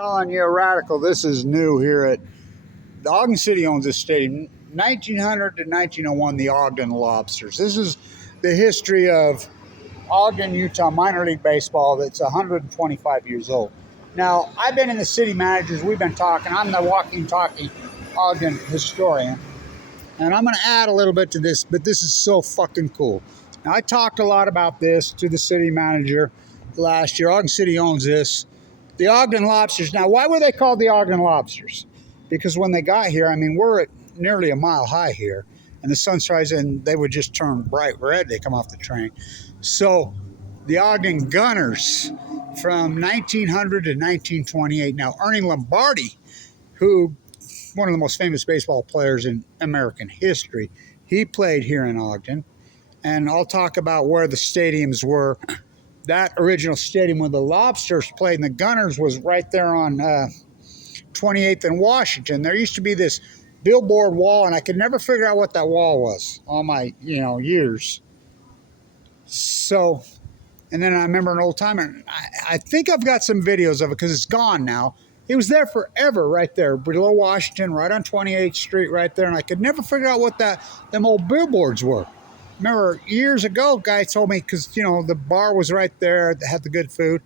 Calling you a radical. This is new here at the Ogden City owns this stadium. 1900 to 1901, the Ogden Lobsters. This is the history of Ogden, Utah minor league baseball that's 125 years old. Now, I've been in the city managers. We've been talking. I'm the walking, talking Ogden historian. And I'm going to add a little bit to this, but this is so fucking cool. Now, I talked a lot about this to the city manager last year. Ogden City owns this. The Ogden Lobsters. Now, why were they called the Ogden Lobsters? Because when they got here, I mean, we're at nearly a mile high here, and the sun's rising, and they would just turn bright red. They come off the train. So the Ogden Gunners from 1900 to 1928. Now, Ernie Lombardi, who one of the most famous baseball players in American history, he played here in Ogden. And I'll talk about where the stadiums were. That original stadium where the Lobsters played and the Gunners was right there on 28th and Washington. There used to be this billboard wall, and I could never figure out what that wall was all my years. So, and then I remember an old timer. I think I've got some videos of it because it's gone now. It was there forever right there below Washington, right on 28th Street right there, and I could never figure out what them old billboards were. Remember, years ago, a guy told me, because, the bar was right there, that had the good food.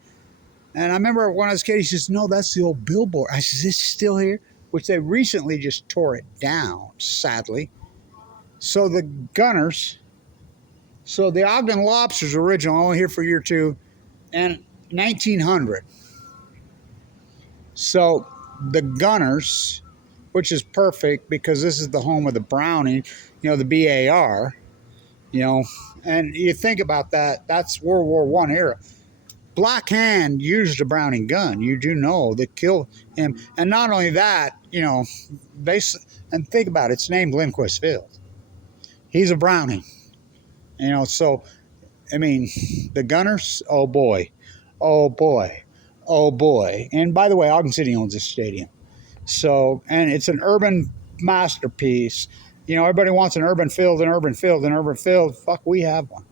And I remember when I was a kid, he says, no, that's the old billboard. I says, is it still here? Which they recently just tore it down, sadly. So the Gunners, so the Ogden Lobsters original, only here for year two, and 1900. So the Gunners, which is perfect because this is the home of the Browning, the BAR. And you think about that, that's World War I era. Black Hand used a Browning gun, you do know, that killed him. And not only that, and think about it, it's named Lindquist Field. He's a Browning. So, I mean, the Gunners, oh boy, oh boy, oh boy. And by the way, Ogden City owns this stadium. So, and it's an urban masterpiece. Everybody wants an urban field, an urban field, an urban field. Fuck, we have one.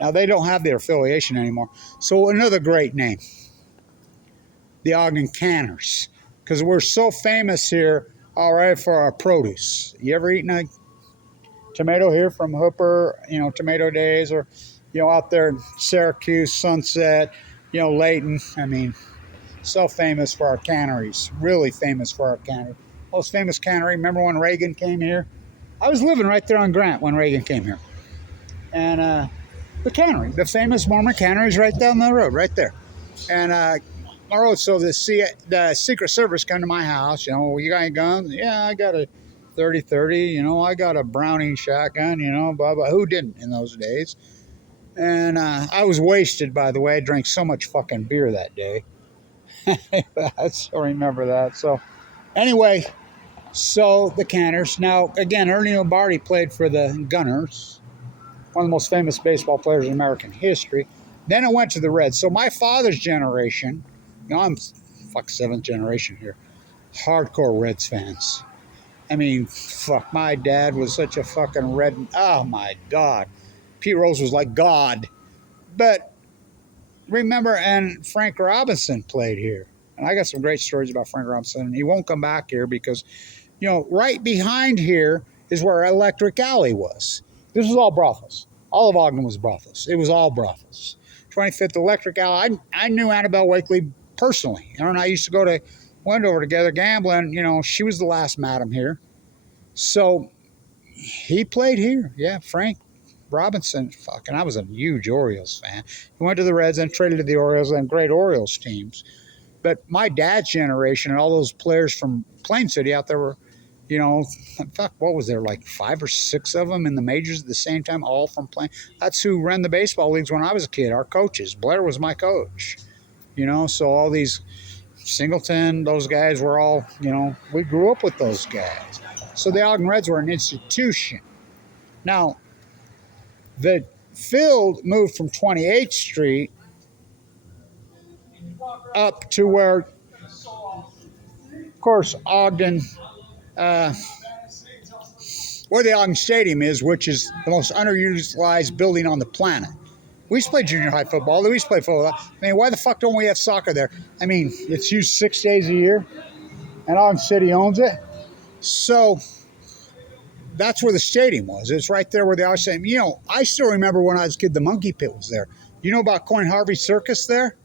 Now, they don't have their affiliation anymore. So, another great name, the Ogden Canners, because we're so famous here, all right, for our produce. You ever eaten a tomato here from Hooper, Tomato Days, or, out there in Syracuse, Sunset, Layton. I mean, so famous for our canneries, really famous for our cannery. Most famous cannery, remember when Reagan came here? I was living right there on Grant when Reagan came here. And the cannery, the famous Mormon cannery is right down the road, right there. And so the Secret Service come to my house, you got any guns? Yeah, I got a 30-30, I got a Browning shotgun, blah, blah. Who didn't in those days? And I was wasted, by the way. I drank so much fucking beer that day. I still remember that. So anyway, so the Canners. Now, again, Ernie Lombardi played for the Gunners, one of the most famous baseball players in American history. Then it went to the Reds. So my father's generation, I'm seventh generation here, hardcore Reds fans. I mean, my dad was such a fucking Red. Oh, my God. Pete Rose was like God. But remember, and Frank Robinson played here. And I got some great stories about Frank Robinson. And he won't come back here because, right behind here is where Electric Alley was. This was all brothels. All of Ogden was brothels. It was all brothels. 25th Electric Alley. I knew Annabelle Wakely personally. And I used to went over together gambling. She was the last madam here. So he played here. Yeah, Frank Robinson. Fucking, I was a huge Orioles fan. He went to the Reds and traded to the Orioles and great Orioles teams. But my dad's generation and all those players from Plain City out there were, what was there, like 5 or 6 of them in the majors at the same time, all from Plain. That's who ran the baseball leagues when I was a kid, our coaches. Blair was my coach. So all these Singleton, those guys were all, we grew up with those guys. So the Ogden Reds were an institution. Now, the field moved from 28th Street up to where, of course, Ogden, where the Ogden Stadium is, which is the most underutilized building on the planet. We used to play junior high football. We used to play football. I mean, why the fuck don't we have soccer there? I mean, it's used 6 days a year, and Ogden City owns it. So that's where the stadium was. It's right there where the ice stadium. You know, I still remember when I was a kid, the Monkey Pit was there. You know about Coin Harvey Circus there?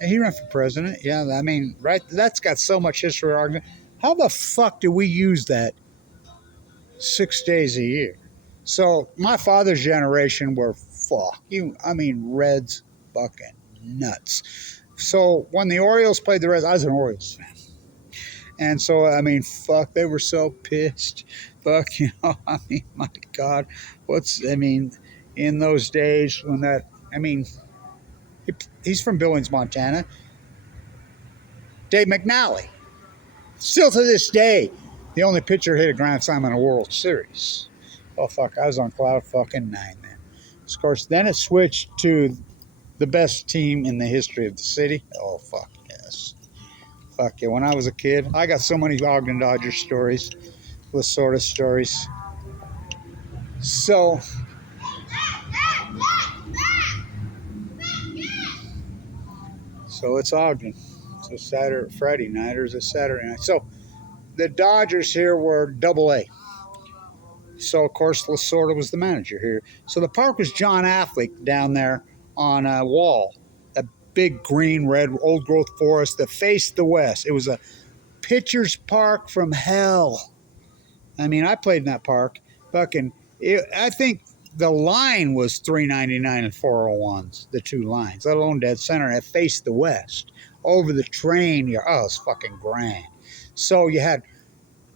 And he ran for president. Yeah, I mean, right. That's got so much history argument. How the fuck do we use that 6 days a year? So my father's generation were fuck you. I mean, Reds fucking nuts. So when the Orioles played the Reds, I was an Orioles fan. And so, I mean, fuck, they were so pissed. Fuck, you know, I mean, my God. I mean, in those days when that, I mean, he's from Billings, Montana. Dave McNally. Still to this day, the only pitcher hit a grand slam in a World Series. Oh, fuck, I was on cloud fucking 9 then. Of course, then it switched to the best team in the history of the city. Oh, fuck, yes. Fuck yeah, when I was a kid, I got so many Ogden Dodgers stories, this sort of stories. So, it's Ogden. It's a Friday night, or is it Saturday night? So, the Dodgers here were AA. So, of course, Lasorda was the manager here. So, the park was John Affleck down there on a wall, a big green, red, old growth forest that faced the west. It was a pitcher's park from hell. I mean, I played in that park. Fucking, I think the line was $3.99 and 401s, the two lines, let alone dead center. And it faced the west. Over the train, it was fucking grand. So you had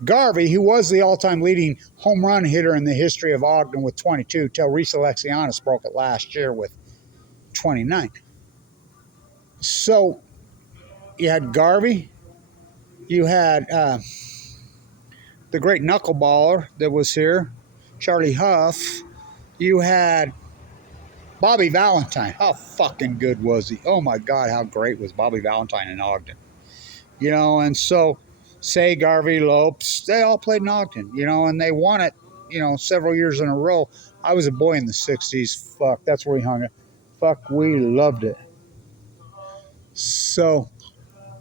Garvey, who was the all-time leading home run hitter in the history of Ogden with 22, till Reese Alexianis broke it last year with 29. So you had Garvey, you had the great knuckleballer that was here, Charlie Huff. You had Bobby Valentine. How fucking good was he? Oh my God, how great was Bobby Valentine in Ogden? You know, and so Say, Garvey, Lopes, they all played in Ogden, you know, and they won it, you know, several years in a row. I was a boy in the 60s. Fuck, that's where we hung it. Fuck, we loved it. So,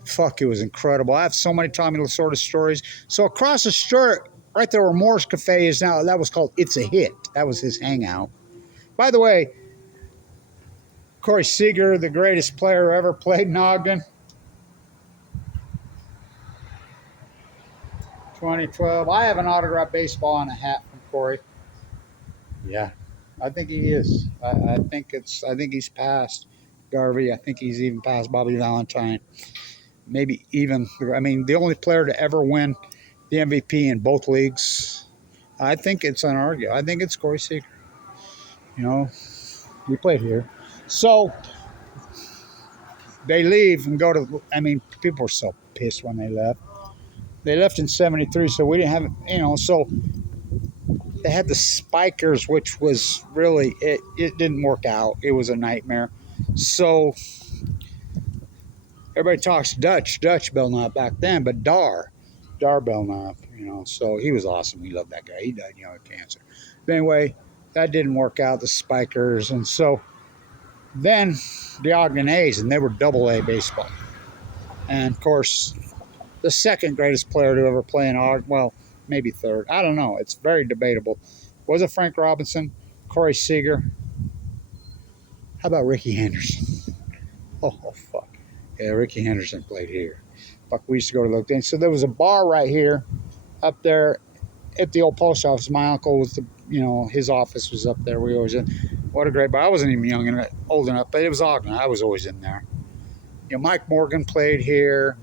fuck, it was incredible. I have so many Tommy Lasorda stories. So across the street, right there where Moore's Cafe is now, that was called It's a Hit. That was his hangout. By the way, Corey Seager, the greatest player who ever played in Ogden. 2012. I have an autographed baseball on a hat from Corey. Yeah, I think he is. I think he's past Garvey. I think he's even past Bobby Valentine. Maybe even, I mean, the only player to ever win the MVP in both leagues. I think it's unarguable. I think it's Corey Seager. You know, he played here. So they leave and go to, I mean, people were so pissed when they left. They left in 73, so we didn't have, you know, so they had the Spikers, which was really, it didn't work out. It was a nightmare. So everybody talks Dutch Belknap back then, but Dar Belknap, you know, so he was awesome. We loved that guy. He died young of cancer. But anyway, that didn't work out, the Spikers. And so then the Ogden A's, and they were AA baseball. And of course, the second greatest player to ever play in Ogden, well, maybe third. I don't know. It's very debatable. Was it Frank Robinson? Corey Seager? How about Ricky Henderson? Oh, fuck. Yeah, Ricky Henderson played here. Fuck, we used to go to Ogden. So there was a bar right here up there at the old post office. My uncle was his office was up there. We always in. What a great bar. I wasn't even young and old enough, but it was Ogden. I was always in there. You know, Mike Morgan played here.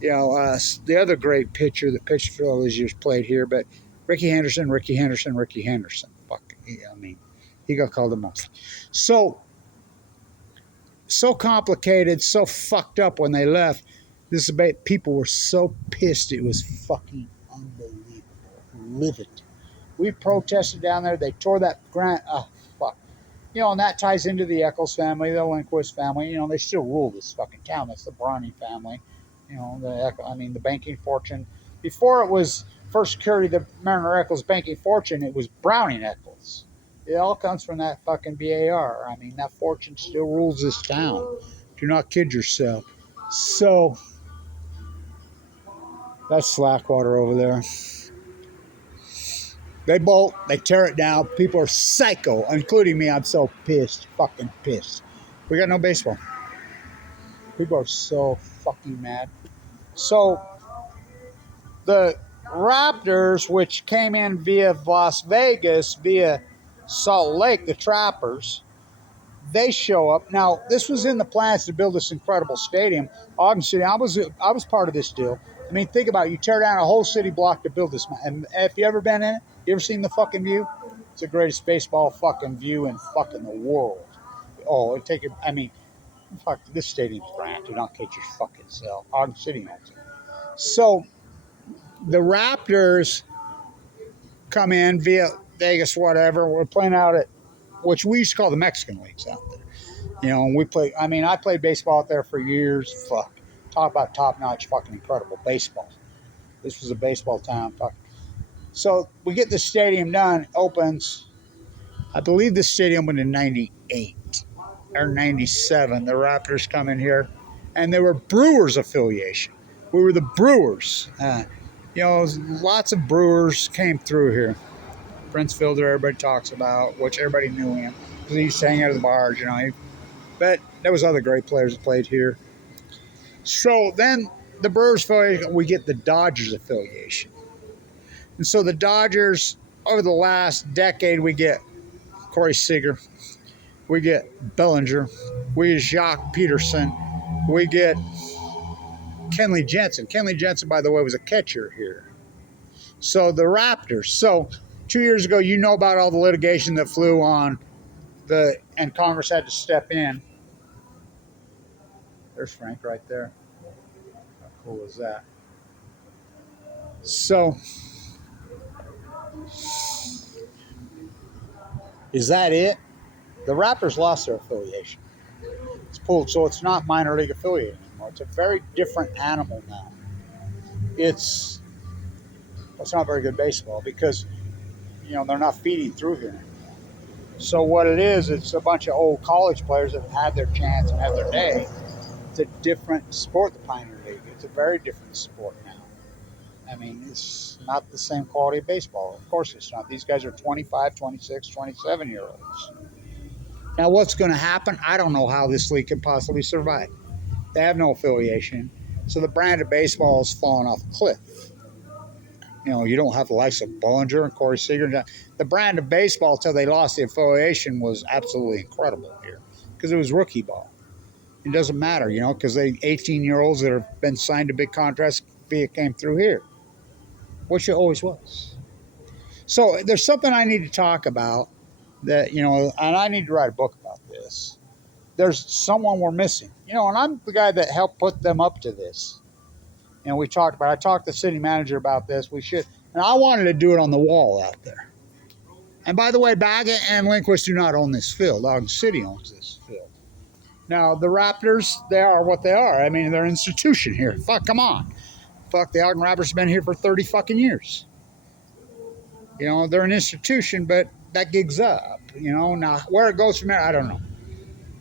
You know, the other great pitcher that pitched for all these years played here, but Ricky Henderson. Fuck, he got called a monster. So complicated, so fucked up when they left. People were so pissed. It was fucking unbelievable. Livid. We protested down there. They tore that grant. Oh, fuck. You know, and that ties into the Eccles family, the Lindquist family. You know, they still rule this fucking town. That's the Bronny family. You know, the banking fortune. Before it was First Security, the Mariner Eccles banking fortune, it was Browning Eccles. It all comes from that fucking BAR. I mean, that fortune still rules this town. Do not kid yourself. So, that's Slackwater over there. They bolt, they tear it down. People are psycho, including me. I'm so pissed, fucking pissed. We got no baseball. People are so fucking mad. So, the Raptors, which came in via Las Vegas, via Salt Lake, the Trappers, they show up. Now, this was in the plans to build this incredible stadium. Ogden City, I was part of this deal. I mean, think about it. You tear down a whole city block to build this. And if you ever been in it, you ever seen the fucking view? It's the greatest baseball fucking view in fucking the world. Oh, it take it. I mean, fuck, this stadium's brand. Do not kid your fucking self. Ogden City owns it. So the Raptors come in via Vegas, whatever. We're playing out at, which we used to call the Mexican leagues out there. You know, we play. I mean, I played baseball out there for years. Fuck, talk about top-notch, fucking incredible baseball. This was a baseball town. Fuck. So we get the stadium done. Opens. I believe the stadium went in '98 or '97. The Raptors come in here, and they were Brewers affiliation. We were the Brewers. You know, lots of Brewers came through here. Prince Fielder, everybody talks about, which everybody knew him because he used to hang out at the bars, you know. But there was other great players that played here. So then the Brewers affiliation, we get the Dodgers affiliation. And so the Dodgers, over the last decade, we get Corey Seager, we get Bellinger, we get Jacques Peterson, we get Kenley Jensen. Kenley Jensen, by the way, was a catcher here. So the Raptors. So 2 years ago, you know about all the litigation that flew on and Congress had to step in. There's Frank right there. How cool is that? So, is that it? The Raptors lost their affiliation. It's pulled, so it's not minor league affiliated anymore. It's a very different animal now. It's not very good baseball because, you know, they're not feeding through here anymore. So what it is, it's a bunch of old college players that have had their chance and had their day. It's a different sport, the Pioneer League. It's a very different sport now. I mean, it's not the same quality of baseball. Of course it's not. These guys are 25, 26, 27-year-olds. Now, what's going to happen? I don't know how this league can possibly survive. They have no affiliation. So the brand of baseball is falling off a cliff. You know, you don't have the likes of Bellinger and Corey Seager. The brand of baseball, until they lost the affiliation, was absolutely incredible here because it was rookie ball. It doesn't matter, you know, because they 18-year-olds that have been signed to big contracts came through here, which it always was. So there's something I need to talk about that, you know, and I need to write a book about this. There's someone we're missing, you know, and I'm the guy that helped put them up to this. And I talked to the city manager about this. We should, and I wanted to do it on the wall out there. And by the way, Baggett and Lindquist do not own this field. Ogden City owns this field. Now, the Raptors, they are what they are. I mean, they're an institution here. Fuck, come on. Fuck, the Ogden Raptors have been here for 30 fucking years. You know, they're an institution, but that gig's up. You know, now where it goes from there, I don't know.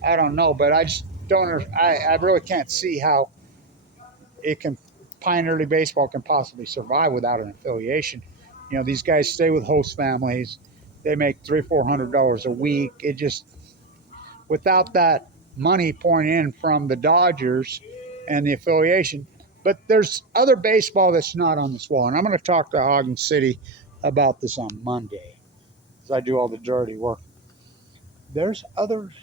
I don't know, but I just don't. I really can't see how Pioneer League baseball can possibly survive without an affiliation. You know, these guys stay with host families. They make $300-400 a week. It just, without that money pouring in from the Dodgers and the affiliation. But there's other baseball that's not on this wall. And I'm going to talk to Ogden City about this on Monday because I do all the dirty work. There's others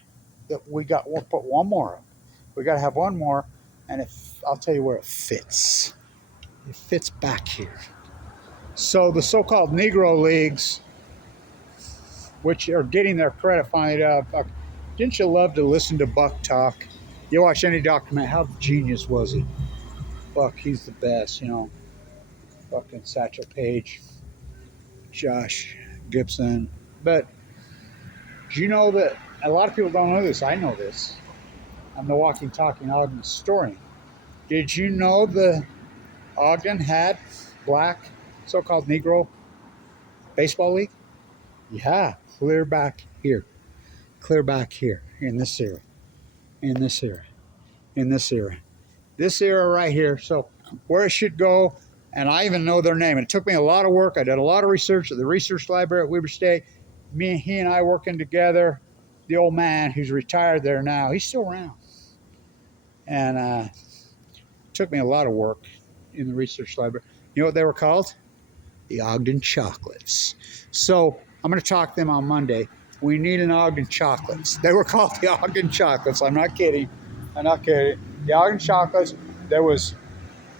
that we'll put one more up. We got to have one more. And I'll tell you where it fits. It fits back here. So the so-called Negro leagues, which are getting their credit finally, didn't you love to listen to Buck talk? You watch any document, how genius was he? Buck, he's the best, you know. Fucking Satchel Paige, Josh Gibson. But do you know that a lot of people don't know this? I know this. I'm the walking, talking Ogden historian. Did you know the Ogden had black, so-called Negro baseball league? Yeah, clear back here. Clear back here in this area. In this area. In this area. This area right here. So where it should go, and I even know their name. And it took me a lot of work. I did a lot of research at the research library at Weber State. He and I working together. The old man who's retired there now, he's still around. And it took me a lot of work in the research library. You know what they were called? The Ogden chocolates. So I'm going to talk to them on Monday. We need an Ogden chocolates. They were called the Ogden chocolates. I'm not kidding. I'm not kidding. The Ogden chocolates. There was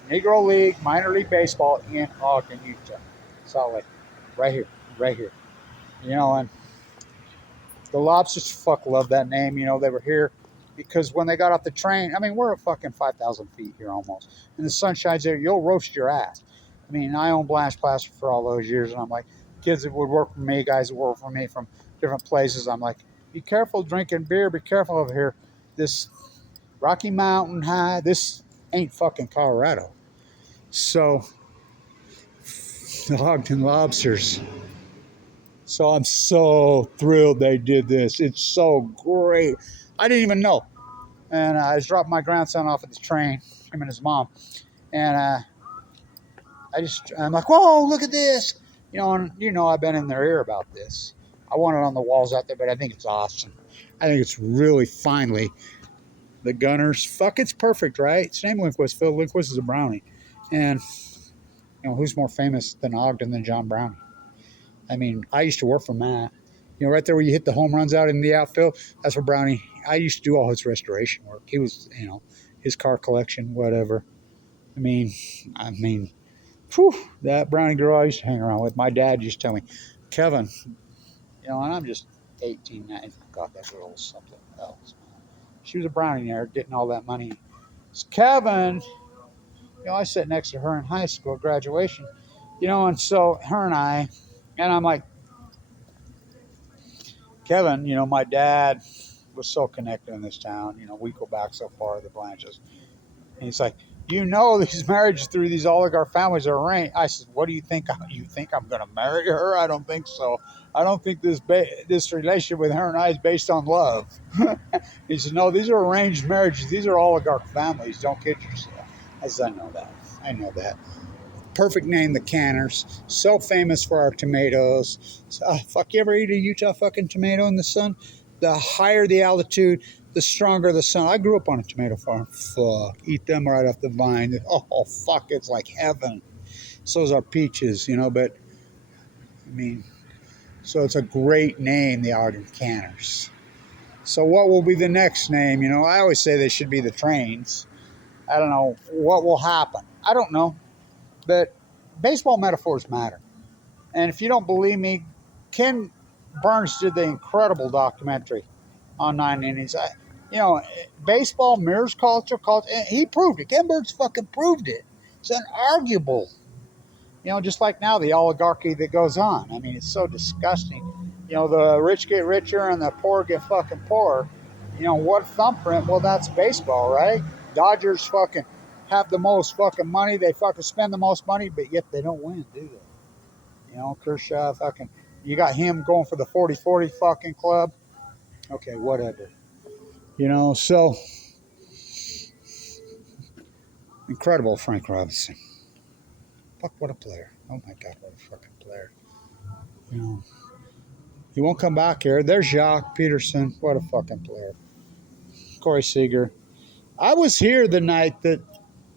Negro League, minor league baseball in Ogden, Utah. Salt Lake. Right here. Right here. You know, and the Lobsters love that name. You know, they were here because when they got off the train, I mean, we're at fucking 5,000 feet here almost. And the sun shines there, you'll roast your ass. I mean, I owned Blanch Plaster for all those years, and I'm like, kids that would work for me, guys that work for me from different places, I'm like, be careful drinking beer, be careful over here. This Rocky Mountain High, this ain't fucking Colorado. So, the Ogden Lobsters. So I'm so thrilled they did this. It's so great. I didn't even know. And I was dropping my grandson off at the train, him and his mom. And I'm like, whoa, look at this. And I've been in their ear about this. I want it on the walls out there, but I think it's awesome. I think it's really finally the Gunners. Fuck, it's perfect, right? It's named Lindquist. Phil Lindquist is a Brownie. And, who's more famous than Ogden than John Brownie? I mean, I used to work for Matt. Right there where you hit the home runs out in the outfield, that's where Brownie, I used to do all his restoration work. He was, his car collection, whatever. I mean, whew, that Brownie girl I used to hang around with, my dad used to tell me, Kevin, and I'm just 18, 19. God, that girl was something else. She was a Brownie there, getting all that money. It's Kevin, I sat next to her in high school graduation, and so her and I'm like, Kevin, my dad was so connected in this town. We go back so far, the Blanches. And he's like, these marriages through these oligarch families are arranged. I said, what do you think? You think I'm going to marry her? I don't think so. I don't think this relationship with her and I is based on love. He said, no, these are arranged marriages. These are oligarch families. Don't kid yourself. I said, I know that. I know that. Perfect name, the Canners. So famous for our tomatoes. Fuck, you ever eat a Utah fucking tomato in the sun? The higher the altitude, the stronger the sun. I grew up on a tomato farm. Fuck, eat them right off the vine. Oh, fuck, it's like heaven. So is our peaches, but, so it's a great name, the Ogden Canners. So what will be the next name? I always say they should be the Trains. I don't know what will happen. I don't know. But baseball metaphors matter. And if you don't believe me, Ken Burns did the incredible documentary on 9 innings. Baseball mirrors culture. He proved it. Ken Burns fucking proved it. It's unarguable. Just like now, the oligarchy that goes on. I mean, it's so disgusting. The rich get richer and the poor get fucking poorer. What thumbprint? Well, that's baseball, right? Dodgers fucking have the most fucking money. They fucking spend the most money, but yet they don't win, do they? Kershaw fucking, you got him going for the 40-40 fucking club. Okay, whatever. So incredible, Frank Robinson. Fuck, what a player. Oh my God, what a fucking player. He won't come back here. There's Jacques Peterson. What a fucking player. Corey Seager. I was here the night that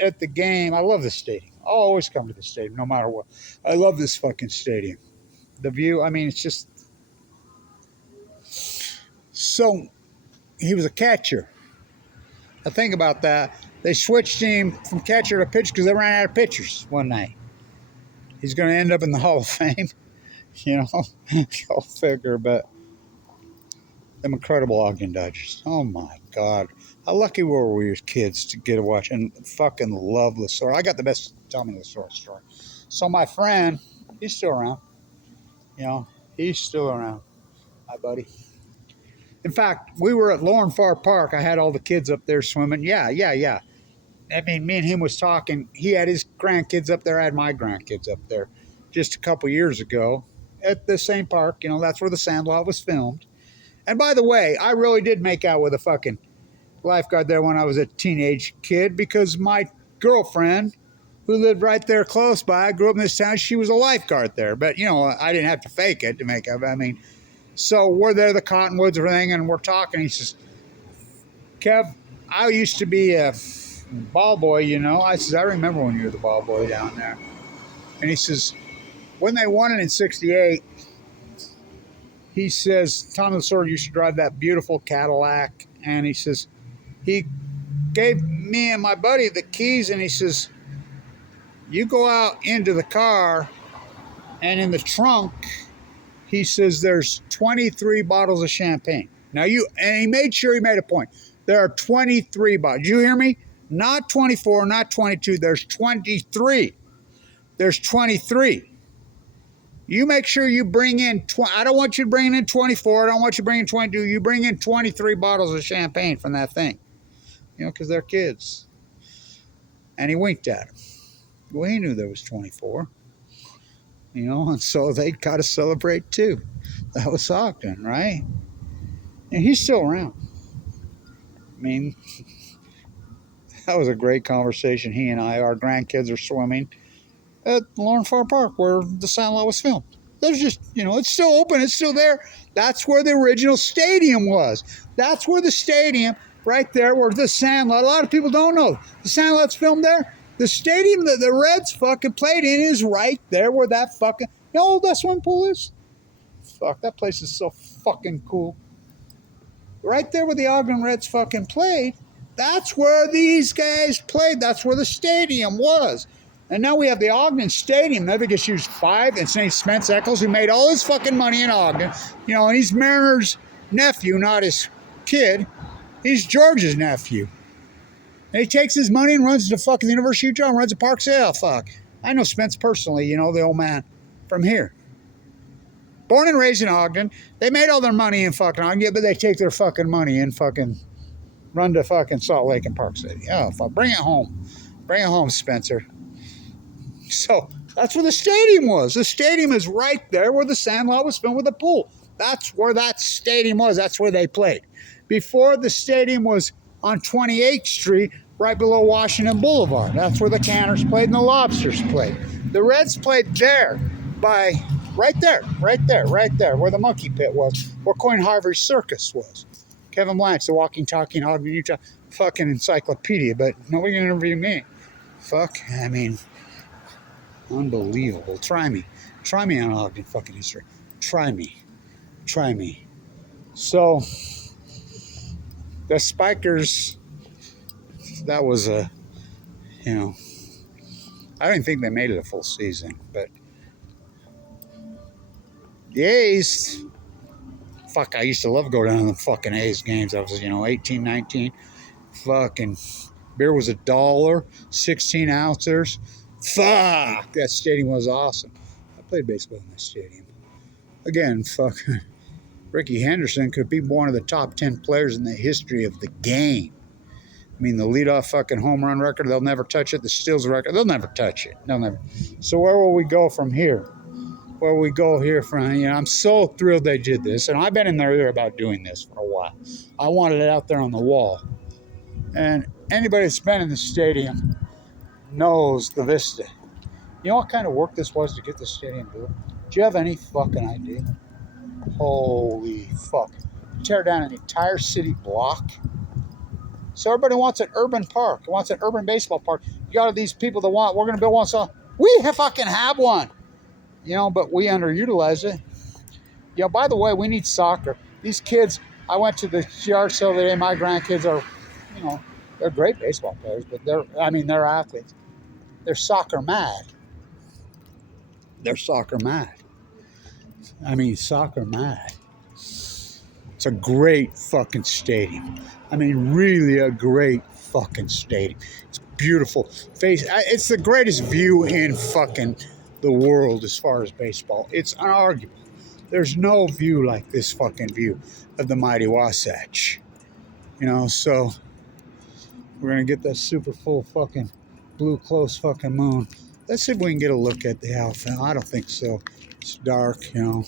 at the game. I love this stadium. I'll always come to the stadium, no matter what. I love this fucking stadium. The view, it's just. So, he was a catcher. I think about that. They switched him from catcher to pitcher because they ran out of pitchers one night. He's going to end up in the Hall of Fame. Go figure, but them incredible Ogden Dodgers. Oh my God. How lucky were we as kids to get to watch and fucking love LaSor. I got the best Tommy LaSor story. So my friend, he's still around. He's still around. Hi, buddy. In fact, we were at Lauren Farr Park. I had all the kids up there swimming. Yeah. I mean, me and him was talking. He had his grandkids up there. I had my grandkids up there just a couple years ago. at the same park. You know, that's where The Sandlot was filmed. And by the way, I really did make out with a fucking lifeguard there when I was a teenage kid because my girlfriend, who lived right there close by, grew up in this town. She was a lifeguard there. But, you know, I didn't have to fake it to make up. I mean, so we're there, the Cottonwoods, everything, and we're talking. He says, Kev, I used to be a ball boy, you know. I says, I remember when you were the ball boy down there. And he says, when they won it in 68, he says, Tom Lasorda used to drive that beautiful Cadillac. And he says, he gave me and my buddy the keys, and he says, you go out into the car, and in the trunk, he says, there's 23 bottles of champagne. Now and he made sure he made a point. There are 23 bottles. Did you hear me? Not 24, not 22. There's 23. There's 23. You make sure you bring in, I don't want you bringing in 24. I don't want you bringing 22. You bring in 23 bottles of champagne from that thing. You know, because they're kids. And he winked at him. Well, he knew there was 24. You know, and so they got to celebrate too. That was Ogden, right? And he's still around. I mean, that was a great conversation. He and our grandkids are swimming at Lawrence Farm Park where The Sandlot was filmed. There's just, you know, it's still open. It's still there. That's where the original stadium was. That's where the stadium, right there, where The Sandlot, a lot of people don't know. The Sandlot's filmed there. The stadium that the Reds fucking played in is right there where that fucking, you know what that swimming pool is? Fuck, that place is so fucking cool. Right there where the Ogden Reds fucking played, that's where these guys played. That's where the stadium was. And now we have the Ogden Stadium. Never gets used 5. It's named Spence Eccles, who made all his fucking money in Ogden. You know, and he's Mariner's nephew, not his kid. He's George's nephew. And he takes his money and runs to fucking the University of Utah and runs a park. Say, oh, fuck. I know Spence personally, you know, the old man from here. Born and raised in Ogden. They made all their money in fucking Ogden, but they take their fucking money and fucking run to fucking Salt Lake and Park City. Oh, fuck. Bring it home. Bring it home, Spencer. So that's where the stadium was. The stadium is right there where The Sandlot was filmed with the pool. That's where that stadium was. That's where they played. Before, the stadium was on 28th Street, right below Washington Boulevard. That's where the Canners played and the Lobsters played. The Reds played there by right there, where the Monkey Pit was, where Coin Harvey's Circus was. Kevin Blanch, the walking, talking Ogden, Utah fucking encyclopedia, but nobody can interview me. Fuck, I mean, unbelievable. Try me. Try me on Ogden fucking history. Try me. Try me. So, the Spikers, that was a, you know, I didn't think they made it a full season, but the A's, fuck, I used to love going down to the fucking A's games. I was, 18, 19. Fucking beer was $1, 16 ounces. Fuck, that stadium was awesome. I played baseball in that stadium. Again, fucking Ricky Henderson could be one of the top 10 players in the history of the game. I mean, the leadoff fucking home run record, they'll never touch it. The steals record, they'll never touch it. They'll never. So where will we go from here? Where we go here from, I'm so thrilled they did this. And I've been in their ear about doing this for a while. I wanted it out there on the wall. And anybody that's been in the stadium knows the vista. You know what kind of work this was to get the stadium built? Do you have any fucking idea? Holy fuck. Tear down an entire city block. So everybody wants an urban park, wants an urban baseball park. You got these people that want, we're going to build one, so we fucking have one. But we underutilize it. By the way, we need soccer. These kids, I went to the yard sale today. My grandkids are, they're great baseball players, but they're athletes. They're soccer mad. They're soccer mad. Soccer mad. It's a great fucking stadium. Really a great fucking stadium. It's beautiful. It's the greatest view in fucking the world as far as baseball. It's unarguable. There's no view like this fucking view of the mighty Wasatch. So we're going to get that super full fucking blue close fucking moon Let's see if we can get a look at the outfield. I don't think so. It's dark, you know.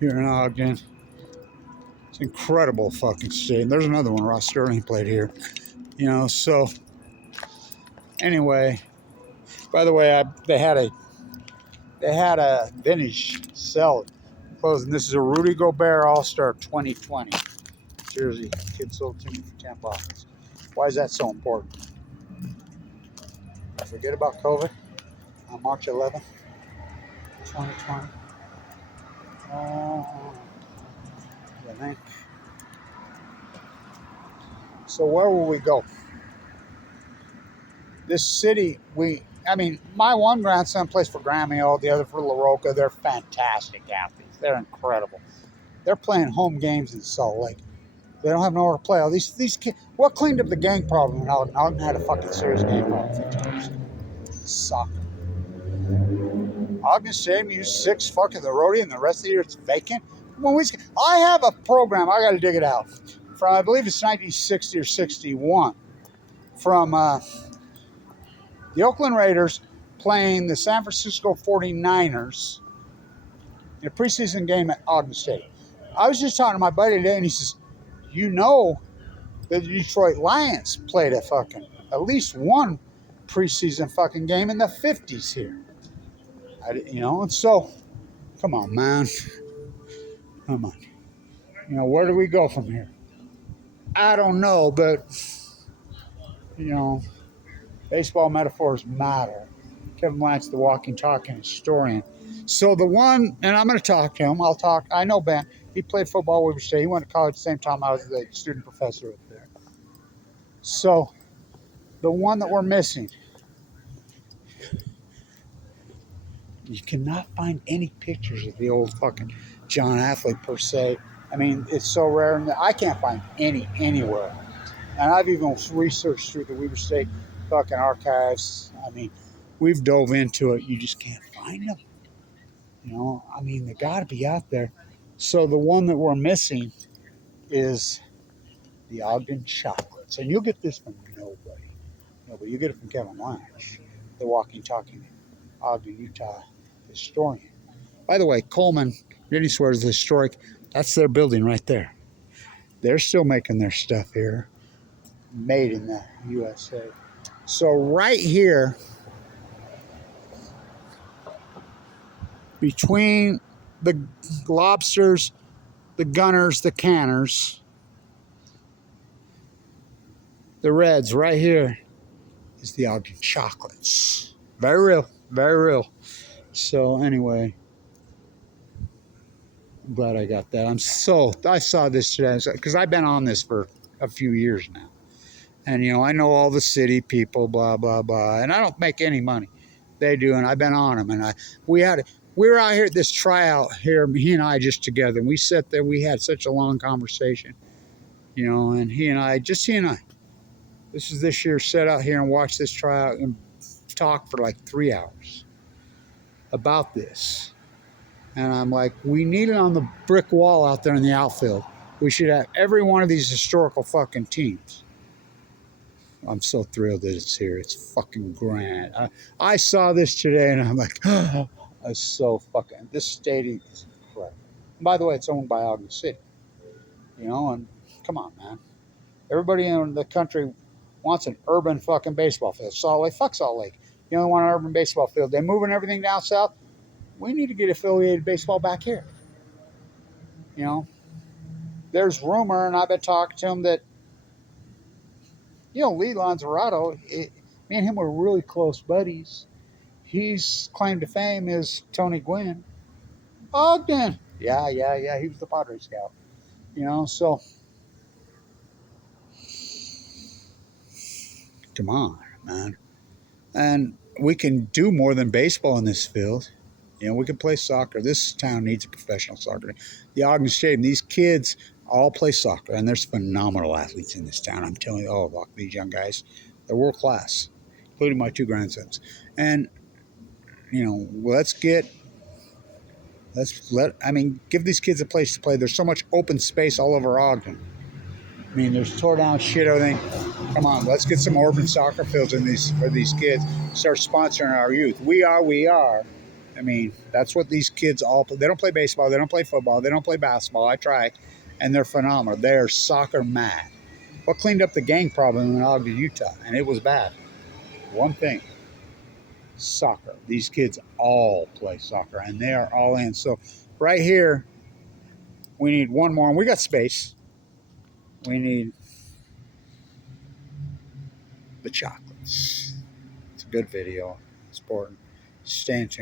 Here in Ogden. It's incredible fucking stadium. There's another one. Ross Sterling played here. You know, so anyway, by the way, they had a vintage cell closing. This is a Rudy Gobert All-Star 2020 jersey. Kid sold to me for $10. Why is that so important? I forget about COVID on March 11th, 2020. I think. So where will we go? This city, I mean, my one grandson plays for Grambling, the other for La Roca. They're fantastic athletes. They're incredible. They're playing home games in Salt Lake. They don't have nowhere to play. All these kids. What cleaned up the gang problem in Ogden? Ogden had a fucking serious gang problem 15 years ago. Soccer. Ogden Stadium used 6 fucking the roadie, and the rest of the year it's vacant. I have a program. I got to dig it out. From I believe it's 1960 or 61. From the Oakland Raiders playing the San Francisco 49ers in a preseason game at Ogden Stadium. I was just talking to my buddy today, and he says, you know, the Detroit Lions played at least one preseason fucking game in the 50s here. You know, and so, come on, man. Come on. You know, where do we go from here? I don't know, but, you know, baseball metaphors matter. Kevin Blanch, the walking, talking historian. So the one, and I'm going to talk to him. I know Ben. He played football at Weber State. He went to college at the same time I was the student professor up there. So the one that we're missing, you cannot find any pictures of the old fucking John Affleck per se. I mean, it's so rare, and I can't find any anywhere. And I've even researched through the Weber State fucking archives. I mean, we've dove into it. You just can't find them. You know, I mean, they got to be out there. So the one that we're missing is the Ogden chocolates. And you'll get this from nobody. Nobody. You get it from Kevin Blanch, the walking, talking Ogden, Utah historian. By the way, Coleman, Rennie Swears, the historic, that's their building right there. They're still making their stuff here, made in the USA. So right here, between the Lobsters, the Gunners, the Canners, the Reds, right here is the Ogden chocolates. Very real, very real. So anyway, I'm glad I got that. I saw this today because I've been on this for a few years now. And, you know, I know all the city people, blah, blah, blah. And I don't make any money. They do, and I've been on them. And we were out here at this tryout here, he and I just together. And we sat there. We had such a long conversation, you know, and he and I. This year, sat out here and watched this tryout and talked for like 3 hours about this. And I'm like, we need it on the brick wall out there in the outfield. We should have every one of these historical fucking teams. I'm so thrilled that it's here. It's fucking grand. I saw this today and I'm like, oh, it's so fucking, this stadium is incredible. And by the way, it's owned by Ogden City. You know, and come on, man. Everybody in the country wants an urban fucking baseball field. Salt Lake, fuck Salt Lake. You only want an urban baseball field. They're moving everything down south. We need to get affiliated baseball back here. You know, there's rumor, and I've been talking to him that, you know, Lee Lanzarato, me and him were really close buddies. His claim to fame is Tony Gwynn. Ogden. Yeah. He was the Padre scout. You know, so come on, man. And we can do more than baseball in this field. You know, we can play soccer. This town needs a professional soccer. The Ogden Stadium, these kids all play soccer, and there's phenomenal athletes in this town. I'm telling you, oh, these young guys, they're world class, including my 2 grandsons. And, you know, give these kids a place to play. There's so much open space all over Ogden. mean, there's tore down shit, everything. Come on, let's get some urban soccer fields in these for these kids. Start sponsoring our youth. We are. I mean, that's what these kids all play. They don't play baseball. They don't play football. They don't play basketball. I try, and they're phenomenal. They're soccer mad. What cleaned up the gang problem in Ogden, Utah? And it was bad. One thing: soccer. These kids all play soccer, and they are all in. So, right here, we need one more, and we got space. We need the chocolates. It's a good video. It's important. Stay tuned.